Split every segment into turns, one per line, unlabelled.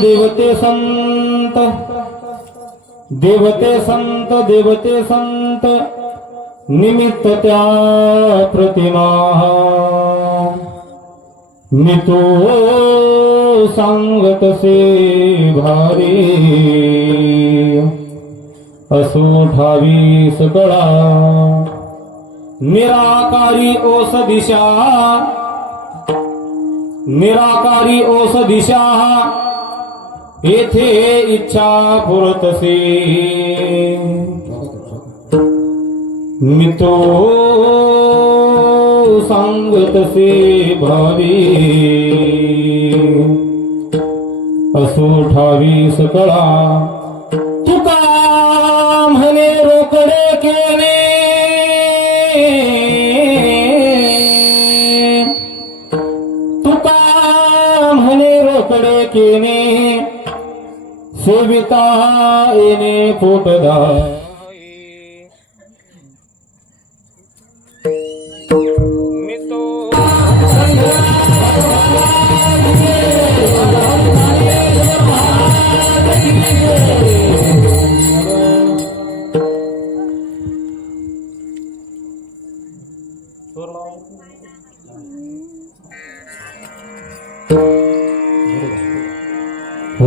देवते संत. देवते संत देवते संत. निमित्त त्या प्रतिमा. मी तो सांगतसे भारी. असो ठावी सकळा निराकारी ओस दिशा निराकारी ओस दिशा येथे इच्छा पुरतसे मी तो सांगतसे भावी. असो ठावी सकळा. तुका म्हणे रोकडे केले तुका म्हणे रोकडे केने सेविता येणे पोटदा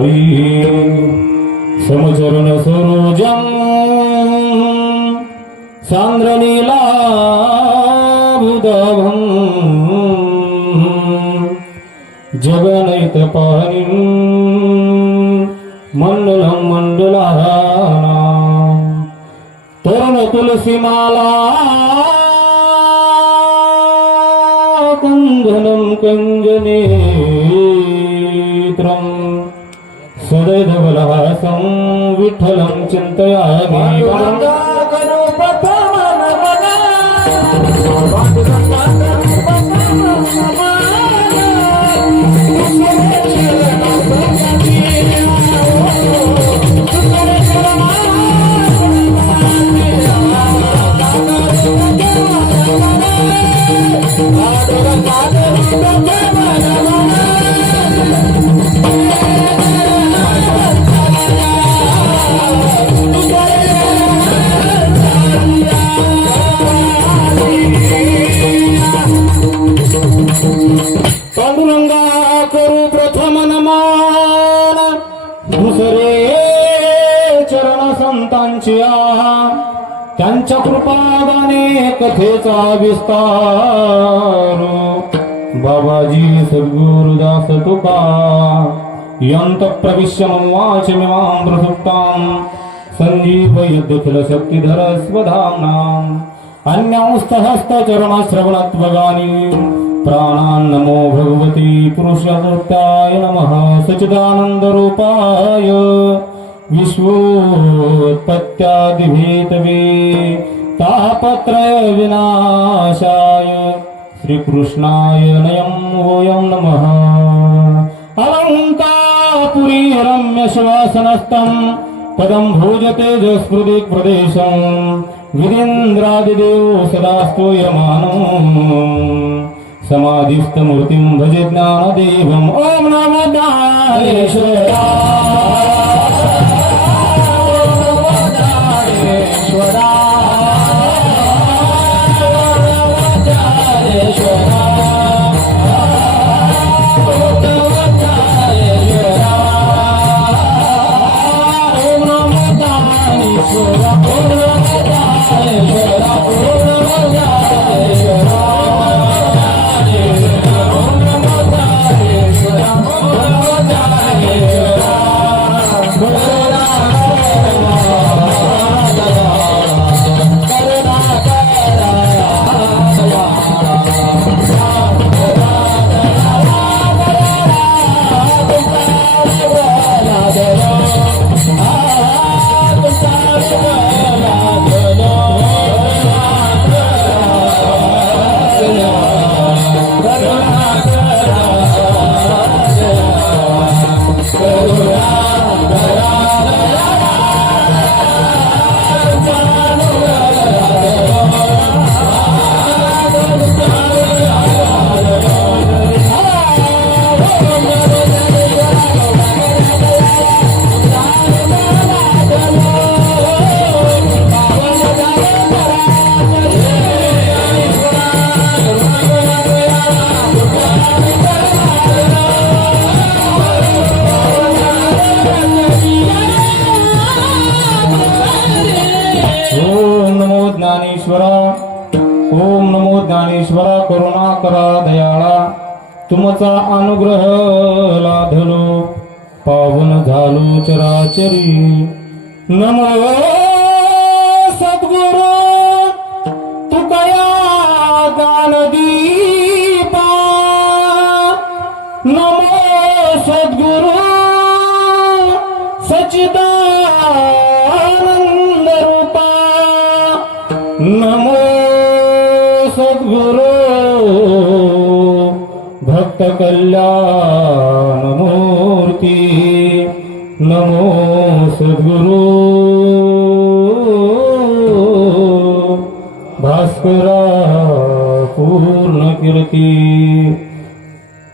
हरी समचरण सरोजं सान्द्रनीला जगनैतपाणिं मण्डलं मण्डलानां तरुण तुलसीमाला कन्दनं कञ्जनेत्रम् सदैधवलहासं विठ्ठलं चिन्तयामि। त्यांच्या कृपादाने कथेचा विस्तार. बाबाजी सद्गुरुदास तुका यंत प्रविश्य मम प्रसुप्तां. संजीव यद्यखिल शक्तिधर स्वधाम्नाम् अन्यांस्तहस्तचरणश्रवणत्वगानि. प्राणान्नमो भगवती पुरुषोत्ताय नमः सच्चिदानन्दरूपाय. विश्वोत्पत्यादिभेतवे तापत्रय विनाशाय श्रीकृष्णाय नयं वोऽयं नमः। अलङ्कापुरी रम्यश्वासनस्तम् पदं भोजते जस्कृति प्रदेशम् विरेन्द्रादिदेव सदा स्तूयमानो समाधिस्थमूर्तिं भजे ज्ञानदेवम्। ॐ नमो Thank you. Oh, ज्ञानेश्वरा ओम नमो ज्ञानेश्वरा करुणा करा दयाळा तुमचा अनुग्रह लाधलो पावन झालो चराचरी नमो सद्गुरु। भक्त कल्याण मूर्ती। नमो सद्गुरु। भास्करा पूर्ण कीर्ती।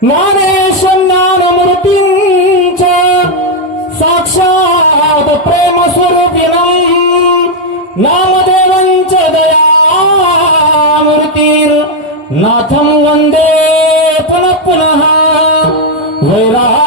ज्ञानेश ज्ञानमूर्तींच्या साक्षात प्रेम स्वरूपिणं नाम नाथं वन्दे पुनः पुनः वैरा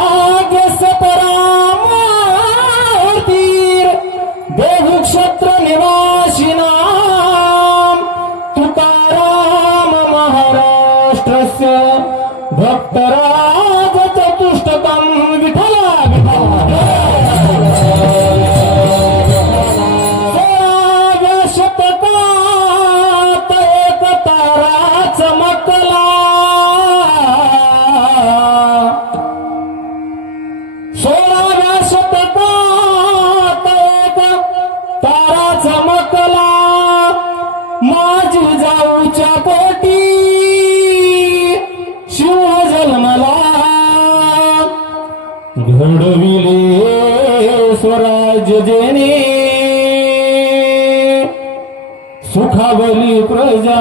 सुखावली प्रजा.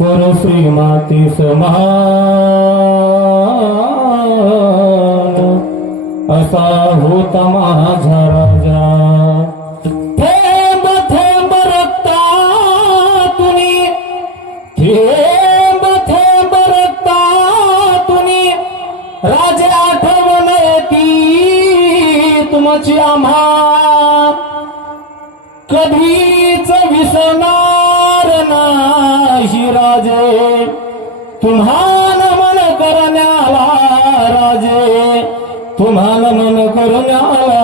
परश्री माती समान असा होता माझा राजा. थेंब थेंब रक्तातुनी. थेंब थेंब रक्तातुनी. राजा आठवण ती तुमची आम्हा राजे. तुम्हाला मन करण्याला राजे. तुम्हाला मन करण्याला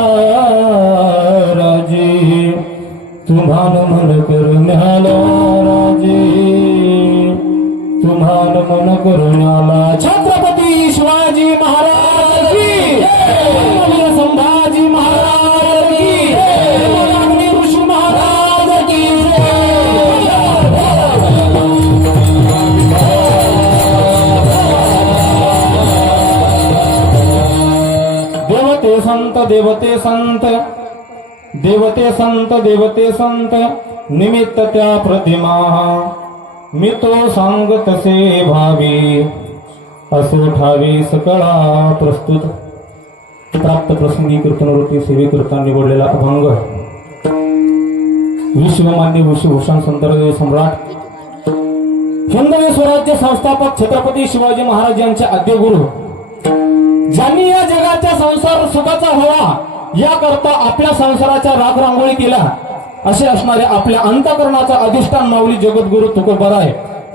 राजे. तुम्हाला मन करण्याला राजे. तुम्हाला मन करण्याला देवते संत देवते संत. देवते संत देवते संत. निमित्त त्या प्रतिमा. मी तो सांग तसे भावी. असो ठावी सकळा प्रस्तुत. प्राप्त प्रसंगी कीर्तनवृत्ती सेवेकरता निवडलेला अभंग. विश्वमान्य विश्वभूषण संतदेव सम्राट. हिंदवी स्वराज्य संस्थापक छत्रपती शिवाजी महाराज यांचे आद्यगुरु. ज्यांनी या जगाच्या संसार सुखाचा व्हावा याकरता आपल्या संसाराच्या राग रांगोळी केल्या असे असणारे आपल्या अंतकरणाचा अधिष्ठान माऊली जगद्गुरु तुकोबराय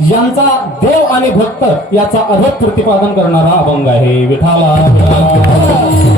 यांचा देव आणि भक्त याचा अभेद प्रतिपादन करणारा अभंग आहे विठाला विठाला.